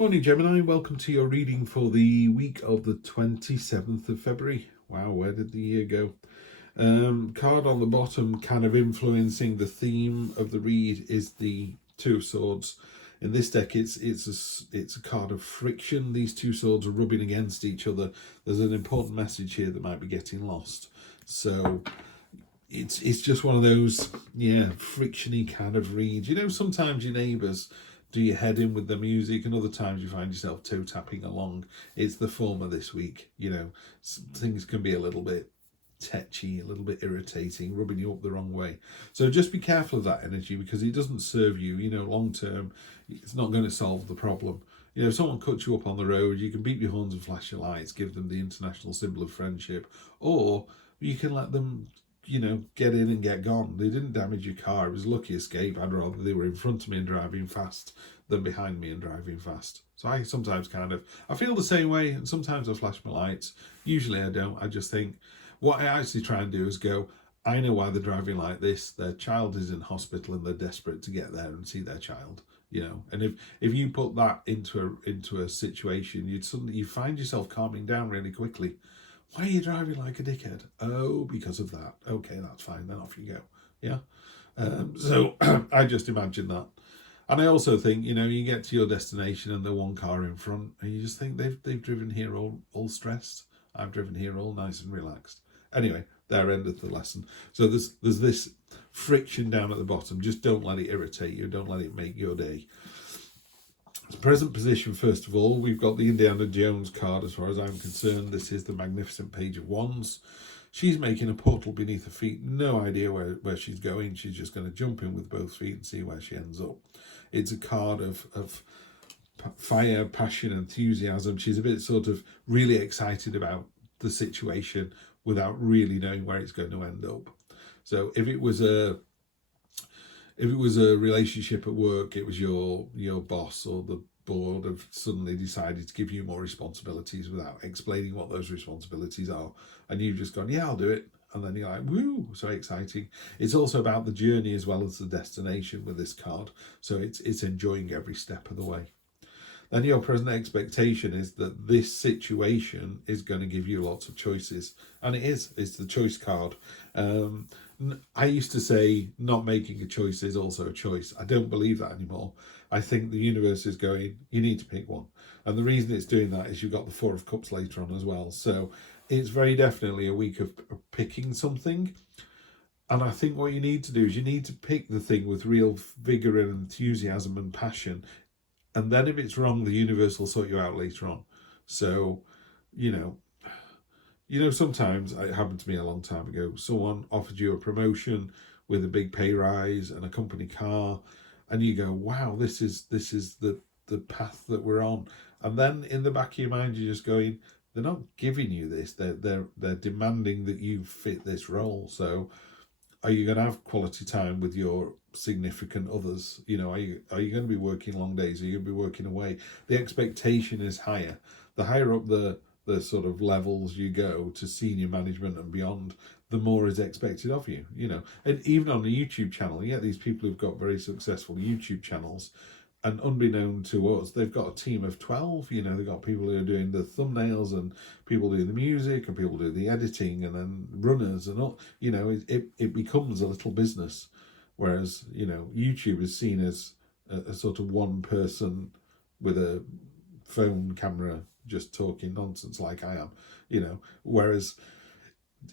Morning, Gemini. Welcome to your reading for the week of the 27th of February. Wow, where did the year go? Card on the bottom kind of influencing the theme of the read is the Two of Swords. In this deck, it's a card of friction. These two swords are rubbing against each other. There's an important message here that might be getting lost. So it's just one of those, frictiony kind of reads. You know, sometimes your neighbours do your head in with the music, and other times you find yourself toe tapping along. It's the former this week. You know, things can be a little bit tetchy, a little bit irritating, rubbing you up the wrong way. So just be careful of that energy, because it doesn't serve you. You know, long term, it's not going to solve the problem. You know, if someone cuts you up on the road, you can beep your horns and flash your lights, give them the international symbol of friendship, or you can let them, get in and get gone. They didn't damage your car. It was a lucky escape. I'd rather they were in front of me and driving fast than behind me and driving fast. So I sometimes I feel the same way, and sometimes I flash my lights. Usually I don't. I just think, what I actually try and do is go, I know why they're driving like this. Their child is in hospital and they're desperate to get there and see their child. And if you put that into a situation, you find yourself calming down really quickly. Why are you driving like a dickhead? Oh, because of that. Okay, that's fine. Then off you go. Yeah. So I just imagine that. And I also think, you get to your destination and the one car in front, and you just think they've driven here all stressed. I've driven here all nice and relaxed. Anyway, there ended the lesson. So there's this friction down at the bottom. Just don't let it irritate you. Don't let it make your day. Present position, first of all, we've got the Indiana Jones card. As far as I'm concerned, this is the Magnificent Page of Wands. She's making a portal beneath her feet. No idea where she's going. She's just going to jump in with both feet and see where she ends up. It's a card of fire, passion, enthusiasm. She's a bit sort of really excited about the situation without really knowing where it's going to end up. So if it was a relationship at work, it was your boss or the board have suddenly decided to give you more responsibilities without explaining what those responsibilities are, and you've just gone, yeah, I'll do it, and then you're like, woo, so exciting. It's also about the journey as well as the destination with this card, so it's enjoying every step of the way. Then your present expectation is that this situation is going to give you lots of choices, and it's the choice card. I used to say not making a choice is also a choice. I don't believe that anymore. I think the universe is going, you need to pick one. And the reason it's doing that is you've got the Four of Cups later on as well. So it's very definitely a week of picking something. And I think what you need to do is you need to pick the thing with real vigor and enthusiasm and passion. And then if it's wrong, the universe will sort you out later on. So, sometimes it happened to me a long time ago. Someone offered you a promotion with a big pay rise and a company car, and you go, wow, this is the path that we're on. And then in the back of your mind, you're just going, they're not giving you this. They're demanding that you fit this role. So are you going to have quality time with your significant others? Are you going to be working long days? Are you going to be working away? The expectation is higher. The higher up the sort of levels you go to senior management and beyond, the more is expected of you. And even on a YouTube channel, you get these people who've got very successful YouTube channels, and unbeknown to us, they've got a team of 12. They've got people who are doing the thumbnails and people doing the music and people doing the editing and then runners and all. It becomes a little business. Whereas, YouTube is seen as a sort of one person with a phone camera just talking nonsense like I am, whereas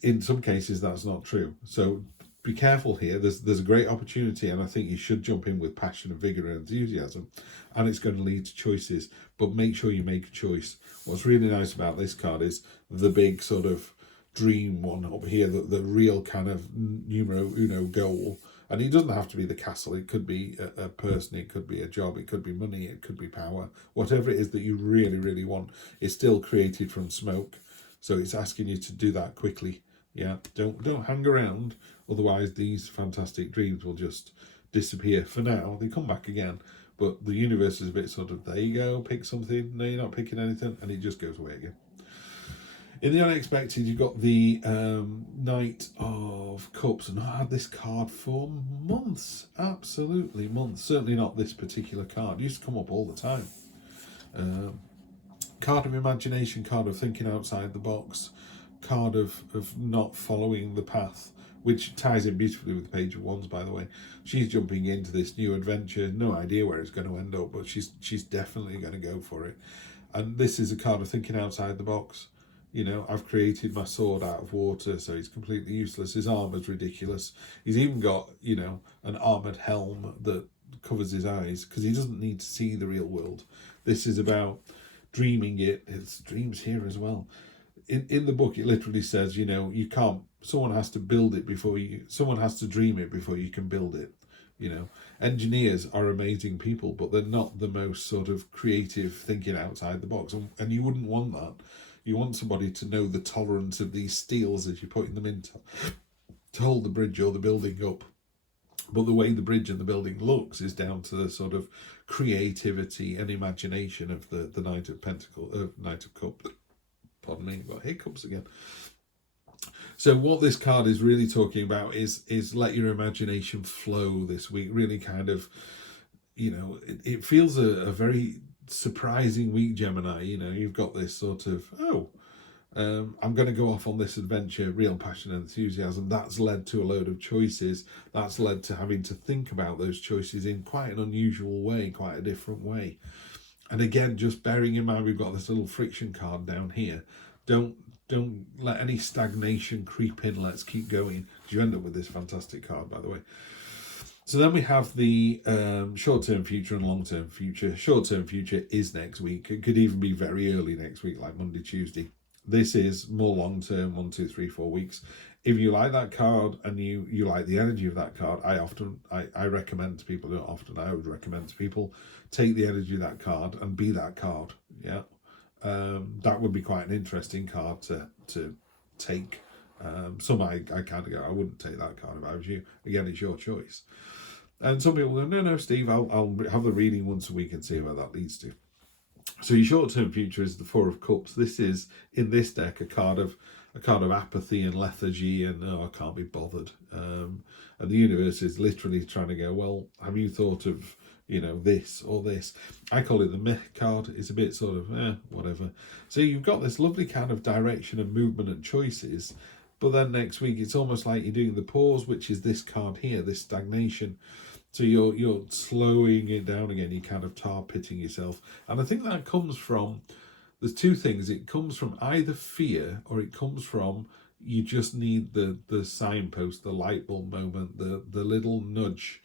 in some cases that's not true. So be careful here. There's a great opportunity, and I think you should jump in with passion and vigor and enthusiasm, and it's going to lead to choices, but make sure you make a choice. What's really nice about this card is the big sort of dream one up here, the real kind of numero uno goal. And it doesn't have to be the castle. It could be a person, it could be a job, it could be money, it could be power. Whatever it is that you really, really want is still created from smoke. So it's asking you to do that quickly. Yeah, don't hang around. Otherwise, these fantastic dreams will just disappear. For now, they come back again. But the universe is a bit sort of, there you go, pick something. No, you're not picking anything. And it just goes away again. In the unexpected, you've got the Knight of Cups, and I had this card for months, absolutely months. Certainly not this particular card. It used to come up all the time. Card of imagination, card of thinking outside the box, card of not following the path, which ties in beautifully with the Page of Wands, by the way. She's jumping into this new adventure, no idea where it's going to end up, but she's definitely going to go for it. And this is a card of thinking outside the box. You know, I've created my sword out of water, so he's completely useless. His armour's ridiculous. He's even got, you know, an armoured helm that covers his eyes because he doesn't need to see the real world. This is about dreaming it. It's dreams here as well. In the book, it literally says, you know, you can't, someone has to build it before you, someone has to dream it before you can build it. You know, engineers are amazing people, but they're not the most sort of creative thinking outside the box. And you wouldn't want that. You want somebody to know the tolerance of these steels as you're putting them in to hold the bridge or the building up. But the way the bridge and the building looks is down to the sort of creativity and imagination of the Knight of Pentacles, Knight of Cups. Pardon me, got hiccups again. So what this card is really talking about is let your imagination flow this week. Really kind of, you know, it feels a very surprising week, Gemini. You know, you've got this sort of, I'm going to go off on this adventure, real passion and enthusiasm. That's led to a load of choices. That's led to having to think about those choices in quite an unusual way, quite a different way. And again, just bearing in mind, we've got this little friction card down here. Don't let any stagnation creep in. Let's keep going. You end up with this fantastic card, by the way. So then we have the short-term future and long-term future. Short-term future is next week. It could even be very early next week, like Monday, Tuesday. This is more long-term, 1, 2, 3, 4 weeks. If you like that card and you like the energy of that card, I recommend to people, not often, I would recommend to people, take the energy of that card and be that card. Yeah. That would be quite an interesting card to take. Some I kind of go, I wouldn't take that card if I was you. Again, it's your choice. And some people go, no, Steve, I'll have the reading once a week and see where that leads to. So your short-term future is the Four of Cups. This is, in this deck, a card of apathy and lethargy and, I can't be bothered. And the universe is literally trying to go, well, have you thought of, you know, this or this? I call it the meh card. It's a bit sort of, whatever. So you've got this lovely kind of direction and movement and choices, but then next week it's almost like you're doing the pause, which is this card here, this stagnation. So you're slowing it down again. You're kind of tar pitting yourself. And I think that comes from, there's two things. It comes from either fear or it comes from you just need the signpost, the light bulb moment, the little nudge.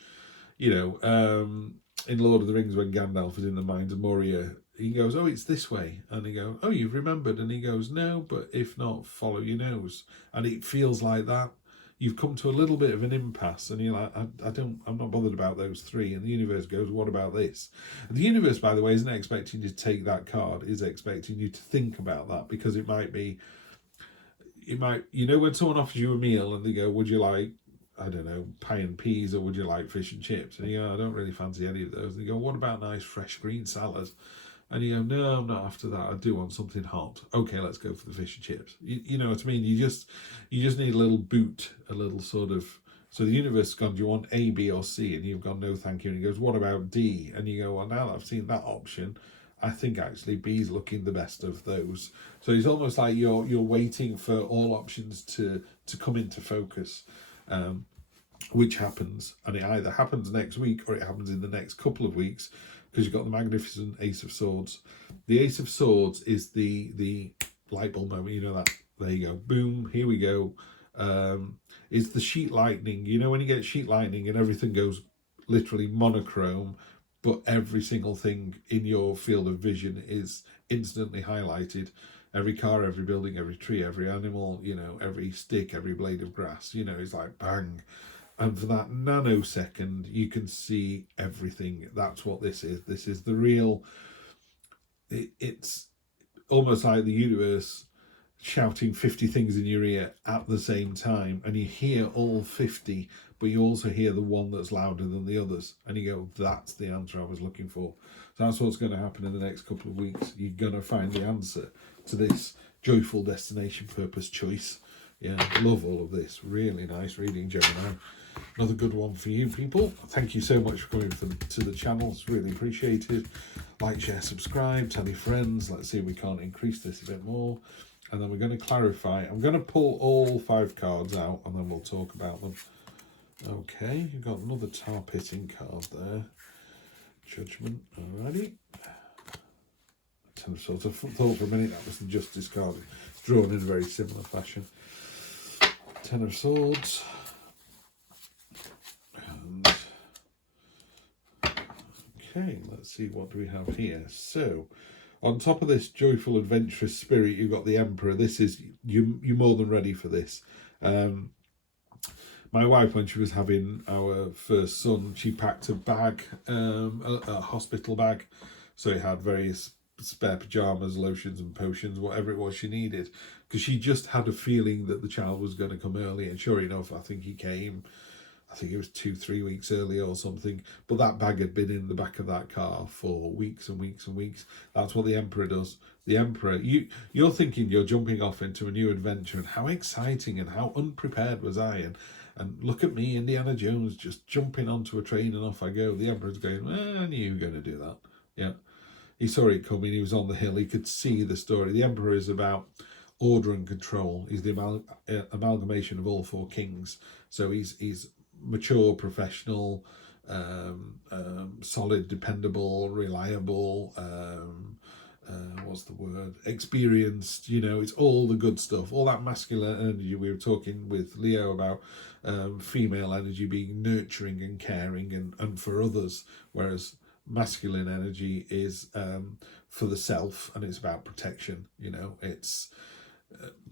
You know, in Lord of the Rings, when Gandalf is in the Mines of Moria, he goes, oh, it's this way. And he goes, oh, you've remembered. And he goes, no, but if not, follow your nose. And it feels like that. You've come to a little bit of an impasse and you're like, I'm not bothered about those three. And the universe goes, what about this? And the universe, by the way, isn't expecting you to take that card, is expecting you to think about that, because it might, you know, when someone offers you a meal and they go, would you like, I don't know, pie and peas, or would you like fish and chips? And you go, I don't really fancy any of those. And they go, what about nice fresh green salad? And you go, no, I'm not after that. I do want something hot. Okay, let's go for the fish and chips. You know what I mean? You just need a little boot, a little sort of. So the universe has gone, do you want A, B, or C? And you've gone, no, thank you. And he goes, what about D? And you go, well, now that I've seen that option, I think actually B's looking the best of those. So it's almost like you're waiting for all options to come into focus, which happens. And it either happens next week or it happens in the next couple of weeks, because you've got the magnificent Ace of Swords. The Ace of Swords is the light bulb moment. You know that. There you go. Boom. Here we go. It's the sheet lightning. You know when you get sheet lightning and everything goes literally monochrome, but every single thing in your field of vision is instantly highlighted. Every car, every building, every tree, every animal, you know, every stick, every blade of grass, you know, it's like bang. And for that nanosecond, you can see everything. That's what this is. This is the real, it's almost like the universe shouting 50 things in your ear at the same time. And you hear all 50, but you also hear the one that's louder than the others. And you go, that's the answer I was looking for. So that's what's going to happen in the next couple of weeks. You're going to find the answer to this joyful destination purpose choice. Yeah, love all of this. Really nice reading, Gemini. another good one for you people. Thank you so much for coming to the channel. It's really appreciated. Like, share, subscribe, tell your friends. Let's see if we can't increase this a bit more. And then we're going to clarify. I'm going to pull all 5 cards out and then we'll talk about them. Okay, you've got another tar-pitting card there. Judgment, alrighty. I sort of thought for a minute that was just discarded. Drawn in a very similar fashion. 10 of Swords. And okay, let's see, what do we have here? So, on top of this joyful, adventurous spirit, you've got the Emperor. This is, you're more than ready for this. My wife, when she was having our first son, she packed a bag, a hospital bag. So it had various spare pyjamas, lotions and potions, whatever it was she needed. Because she just had a feeling that the child was going to come early. And sure enough, I think he came, I think it was 2-3 weeks early or something. But that bag had been in the back of that car for weeks and weeks and weeks. That's what the Emperor does. The Emperor, you're thinking you're jumping off into a new adventure. And how exciting and how unprepared was I? And look at me, Indiana Jones, just jumping onto a train and off I go. The Emperor's going, I knew you were going to do that. Yeah. He saw it coming. He was on the hill. He could see the story. The Emperor is about order and control. He's the amalgamation of all 4 kings. So he's mature, professional, solid, dependable, reliable, what's the word, experienced, you know, it's all the good stuff, all that masculine energy. We were talking with Leo about female energy being nurturing and caring and for others, whereas masculine energy is for the self, and it's about protection. You know, it's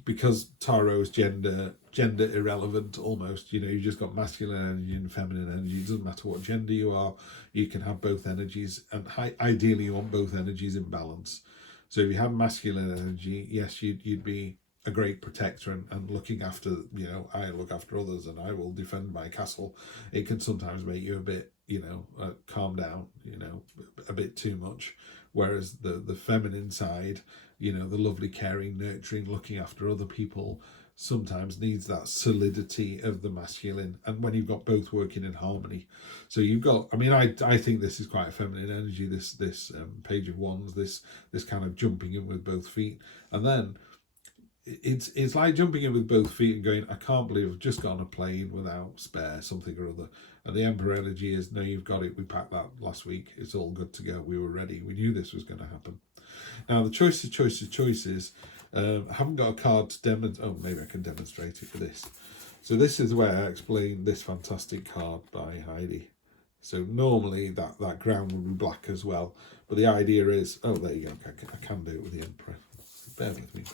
because tarot is gender irrelevant almost. You know, you just got masculine energy and feminine energy. It doesn't matter what gender you are, you can have both energies, and ideally you want both energies in balance. So if you have masculine energy, yes, you'd be a great protector and looking after, you know, I look after others and I will defend my castle. It can sometimes make you a bit, you know, calm down, you know, a bit too much. Whereas the feminine side, you know, the lovely, caring, nurturing, looking after other people sometimes needs that solidity of the masculine. And when you've got both working in harmony, so you've got, I mean, I think this is quite a feminine energy, this Page of Wands, this kind of jumping in with both feet. And then it's like jumping in with both feet and going, I can't believe I've just got on a plane without spare something or other. And the Emperor energy is, no, you've got it. We packed that last week. It's all good to go. We were ready. We knew this was going to happen. Now, the choices. I haven't got a card to demonstrate. Oh, maybe I can demonstrate it for this. So this is where I explain this fantastic card by Heidi. So normally that ground would be black as well. But the idea is, oh, there you go. I can do it with the Emperor. Bear with me.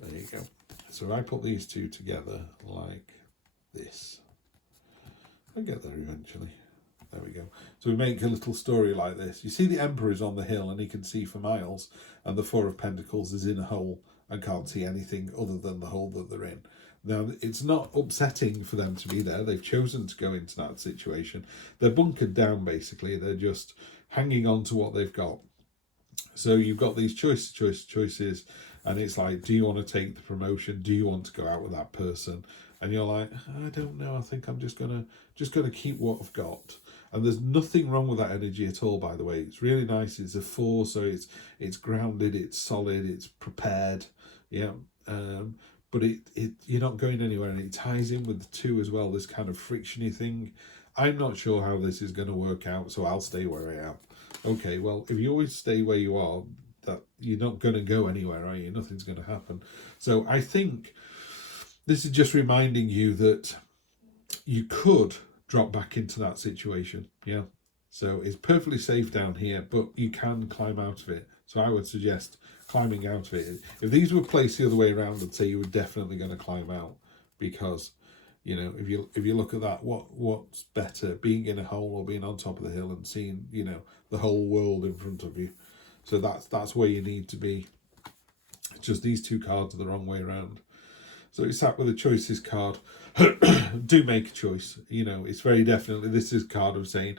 There you go. So I put these two together like this. I'll get there eventually. There we go. So we make a little story like this. You see the Emperor is on the hill and he can see for miles, and the Four of Pentacles is in a hole and can't see anything other than the hole that they're in. Now, it's not upsetting for them to be there. They've chosen to go into that situation. They're bunkered down, basically. They're just hanging on to what they've got. So you've got these choices, and it's like, do you want to take the promotion? Do you want to go out with that person? And you're like, I don't know. I think I'm just gonna keep what I've got. And there's nothing wrong with that energy at all, by the way. It's really nice. It's a 4, so it's grounded, it's solid, it's prepared. Yeah. But you're not going anywhere, and it ties in with the 2 as well, this kind of frictiony thing. I'm not sure how this is going to work out, so I'll stay where I am. Okay, well, if you always stay where you are, that you're not going to go anywhere, are you? Nothing's going to happen. So I think this is just reminding you that you could drop back into that situation. Yeah. So it's perfectly safe down here, but you can climb out of it. So I would suggest climbing out of it. If these were placed the other way around, I'd say you were definitely going to climb out, because, you know, if you look at that, what's better, being in a hole or being on top of the hill and seeing, you know, the whole world in front of you? So that's where you need to be. It's just these 2 cards are the wrong way around. So it's sat with a choices card. Do make a choice. You know, it's very definitely, this is a card of saying,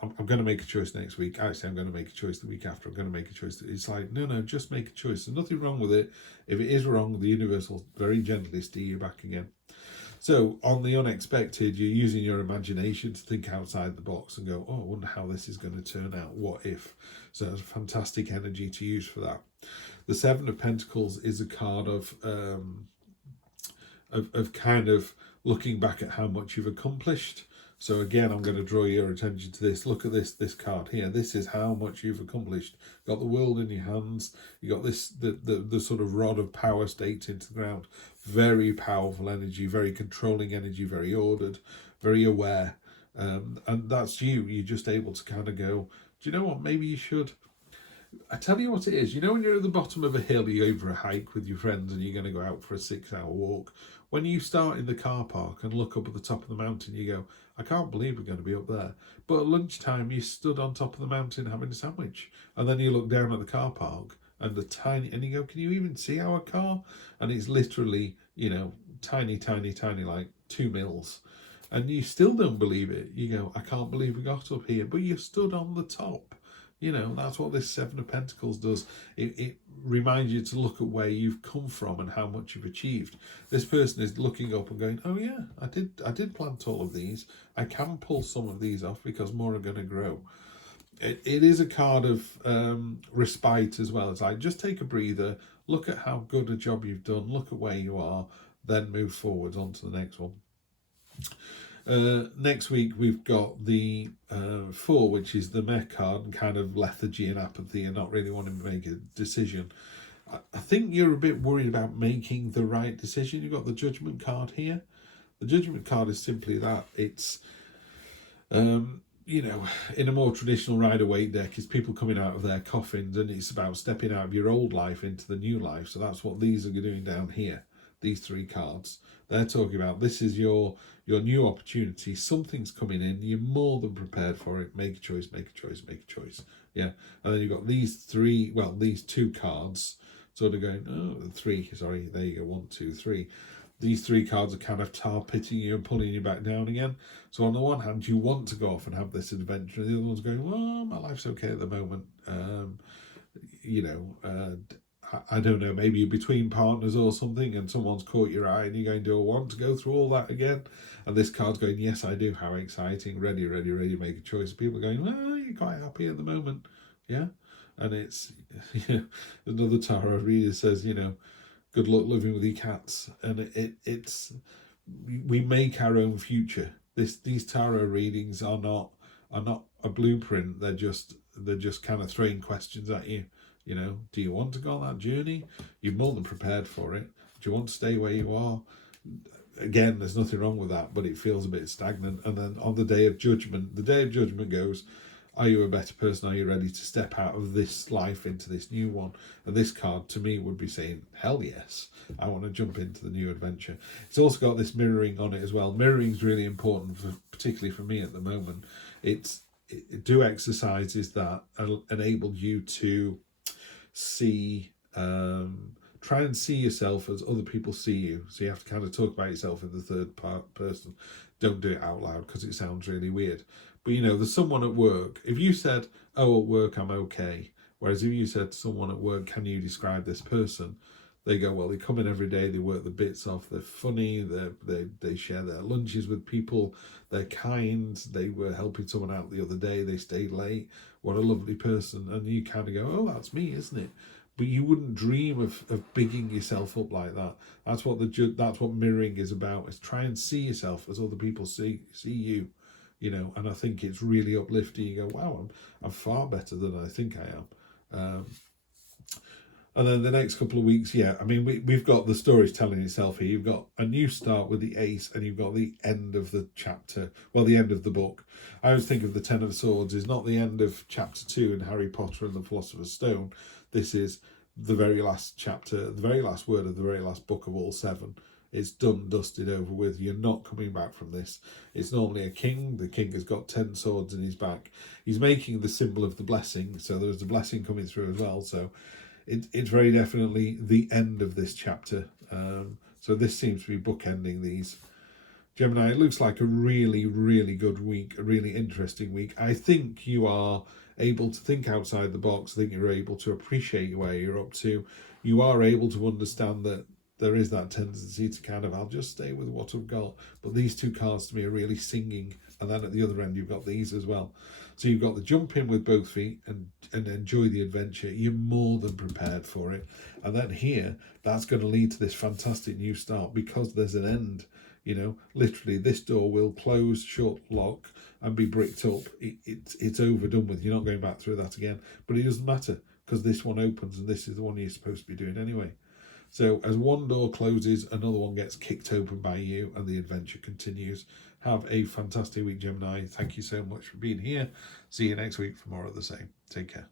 I'm going to make a choice next week. Actually, I'm going to make a choice the week after. I'm going to make a choice. It's like, no, just make a choice. There's nothing wrong with it. If it is wrong, the universe will very gently steer you back again. So on the unexpected, you're using your imagination to think outside the box and go, oh, I wonder how this is going to turn out. What if? So it's fantastic energy to use for that. The Seven of Pentacles is a card of kind of looking back at how much you've accomplished. So again, I'm going to draw your attention to this. Look at this card here. This is how much you've accomplished. Got the world in your hands. You got this the sort of rod of power staked into the ground. Very powerful energy, very controlling energy, very ordered, very aware. And that's you. You're just able to kind of go, do you know what? Maybe you should. I tell you what it is. You know when you're at the bottom of a hill, you're over a hike with your friends and you're going to go out for a 6-hour walk. When you start in the car park and look up at the top of the mountain, you go, I can't believe we're going to be up there. But at lunchtime, you stood on top of the mountain having a sandwich. And then you look down at the car park and and you go, can you even see our car? And it's literally, you know, tiny, like 2 mils. And you still don't believe it. You go, I can't believe we got up here. But you stood on the top. You know, that's what this Seven of Pentacles does. It reminds you to look at where you've come from and how much you've achieved. This person is looking up and going, oh yeah, I did plant all of these. I can pull some of these off because more are going to grow. It is a card of respite as well. It's like, just take a breather, look at how good a job you've done, look at where you are, then move forward on to the next one. Next week we've got the 4, which is the meh card, and kind of lethargy and apathy and not really wanting to make a decision. I think you're a bit worried about making the right decision. You've got the Judgment card here. The Judgment card is simply that. It's you know, in a more traditional Rider-Waite deck, is people coming out of their coffins, and it's about stepping out of your old life into the new life. So that's what these are doing down here. These 3 cards, they're talking about this is your new opportunity. Something's coming in. You're more than prepared for it. Make a choice, make a choice, make a choice. Yeah. And then you've got these 2 cards sort of going, oh, 3, sorry, there you go, 1, 2, 3. These 3 cards are kind of tar pitting you and pulling you back down again. So on the one hand, you want to go off and have this adventure. The other one's going, well, my life's okay at the moment. You know, I don't know, maybe you're between partners or something and someone's caught your eye and you're going, do I want to go through all that again? And this card's going, yes, I do. How exciting. Ready, make a choice. People are going, well, you're quite happy at the moment. Yeah. And it's, you know, another tarot reader says, you know, good luck living with your cats. And it's, we make our own future. These tarot readings are not a blueprint. They're just kind of throwing questions at you. You know, do you want to go on that journey? You're more than prepared for it. Do you want to stay where you are? Again, there's nothing wrong with that, but it feels a bit stagnant. And then on the Day of Judgment, the Day of Judgment goes, are you a better person? Are you ready to step out of this life into this new one? And this card, to me, would be saying, hell yes, I want to jump into the new adventure. It's also got this mirroring on it as well. Mirroring is really important, particularly for me at the moment. Do exercises that enable you to see, try and see yourself as other people see you. So you have to kind of talk about yourself in the third person. Don't do it out loud because it sounds really weird. But you know, there's someone at work. If you said, oh, at work I'm okay, whereas if you said to someone at work, can you describe this person? They go, well, they come in every day, they work the bits off, they're funny, they share their lunches with people, they're kind, they were helping someone out the other day, they stayed late, what a lovely person. And you kind of go, oh, that's me, isn't it? But you wouldn't dream of bigging yourself up like that. That's what mirroring is about, is try and see yourself as other people see you, you know. And I think it's really uplifting. You go, wow, I'm far better than I think I am. And then the next couple of weeks, yeah, I mean, we've got the stories telling itself here. You've got a new start with the Ace, and you've got the end of the chapter, well, the end of the book. I always think of the Ten of Swords is not the end of chapter 2 in Harry Potter and the Philosopher's Stone. This is the very last chapter, the very last word of the very last book of all 7. It's done, dusted, over with. You're not coming back from this. It's normally a king. The king has got 10 swords in his back. He's making the symbol of the blessing, so there's a blessing coming through as well. So it's very definitely the end of this chapter. So this seems to be bookending these. Gemini, it looks like a really, really good week, a really interesting week. I think you are able to think outside the box. I think you're able to appreciate where you're up to. You are able to understand that there is that tendency to kind of, I'll just stay with what I've got. But these two cards to me are really singing. And then at the other end, you've got these as well. So you've got the jump in with both feet and enjoy the adventure. You're more than prepared for it. And then here, that's going to lead to this fantastic new start because there's an end. You know, literally this door will close, shut, lock, and be bricked up. It's overdone with. You're not going back through that again. But it doesn't matter because this one opens and this is the one you're supposed to be doing anyway. So as one door closes, another one gets kicked open by you and the adventure continues. Have a fantastic week, Gemini. Thank you so much for being here. See you next week for more of the same. Take care.